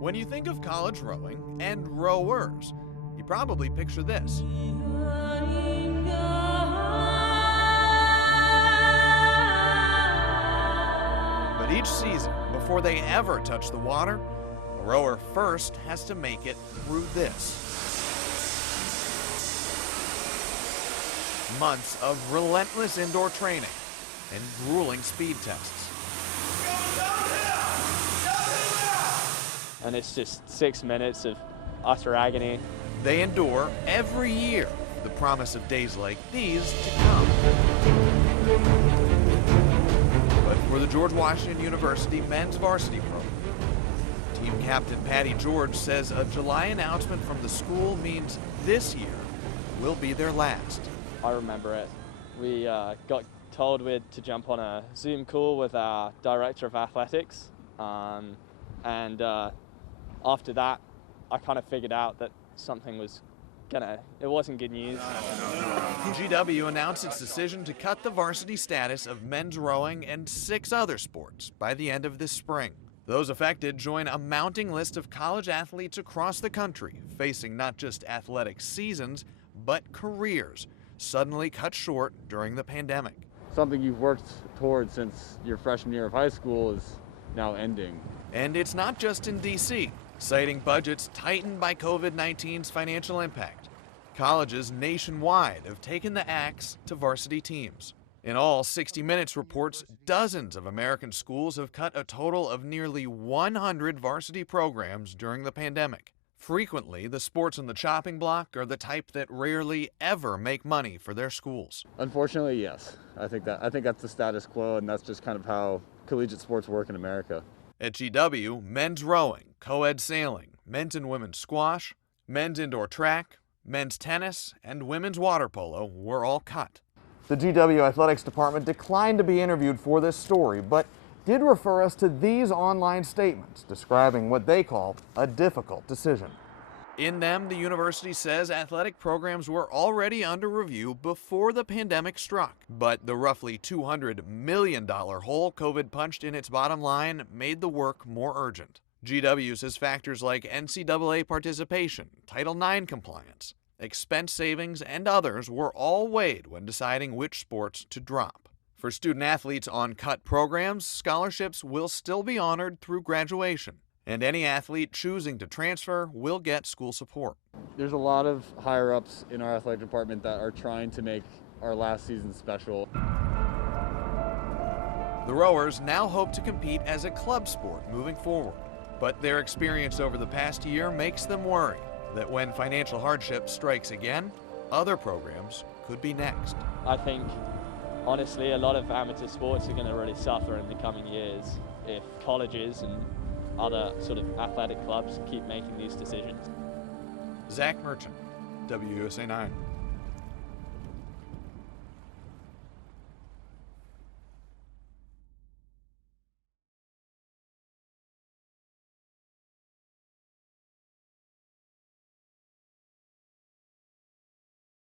When you think of college rowing and rowers, you probably picture this. But each season, before they ever touch the water, a rower first has to make it through this. Months of relentless indoor training and grueling speed tests. And it's just 6 minutes of utter agony. They endure every year the promise of days like these to come. But for the George Washington University men's varsity program, team captain Patty George says a July announcement from the school means this year will be their last. I remember it. We got told we had to jump on a Zoom call with our director of athletics, and after that, I kind of figured out that something was it wasn't good news. GW announced its decision to cut the varsity status of men's rowing and 6 other sports by the end of this spring. Those affected join a mounting list of college athletes across the country, facing not just athletic seasons, but careers suddenly cut short during the pandemic. Something you've worked towards since your freshman year of high school is now ending. And it's not just in D.C. Citing budgets tightened by COVID-19's financial impact, colleges nationwide have taken the axe to varsity teams. In all, 60 Minutes reports dozens of American schools have cut a total of nearly 100 varsity programs during the pandemic. Frequently, the sports on the chopping block are the type that rarely ever make money for their schools. Unfortunately, yes. I think that's the status quo, and that's just kind of how collegiate sports work in America. At GW, men's rowing, co-ed sailing, men's and women's squash, men's indoor track, men's tennis, and women's water polo were all cut. The GW Athletics Department declined to be interviewed for this story, but did refer us to these online statements describing what they call a difficult decision. In them, the university says athletic programs were already under review before the pandemic struck, but the roughly $200 million hole COVID punched in its bottom line made the work more urgent. GW says factors like NCAA participation, Title IX compliance, expense savings, and others were all weighed when deciding which sports to drop. For student athletes on cut programs, scholarships will still be honored through graduation, and any athlete choosing to transfer will get school support. There's a lot of higher-ups in our athletic department that are trying to make our last season special. The rowers now hope to compete as a club sport moving forward, but their experience over the past year makes them worry that when financial hardship strikes again, other programs could be next. I think, honestly, a lot of amateur sports are going to really suffer in the coming years if colleges and other sort of athletic clubs keep making these decisions. Zach Merchant, WUSA 9.